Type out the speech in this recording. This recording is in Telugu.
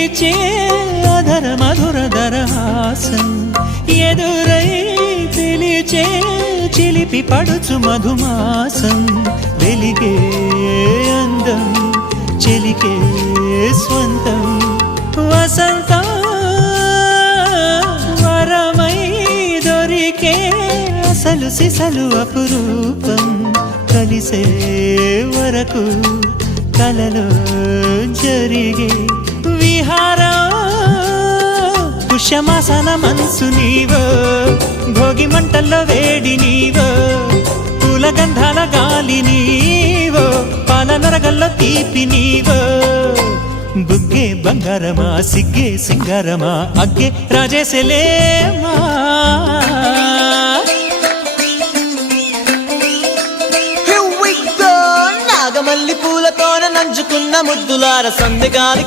వీచే అధర మధుర దరహాసం ఎదురై పిలిచే చిలిపి పడుచు మధుమాసం వెలిగే అందం చెలికే స్వంతం వసంతం వరమై దొరికే అసలు సిసలు అపురూపం కలిసే వరకు కలలో జరిగే విహారం పుష్యమాసన మనసు నీవో భోగి మంటల్లో వేడి నీవో పూల గంధాల గాలి నీవో పాల నరగల్లో తీపి నీవో బుగ్గే బంగారమా సిగ్గే సింగారమా అగ్గే రాజేసలేమా నాగమల్లి పూలతోన నంచుకున్న ముద్దులార సందెగాలి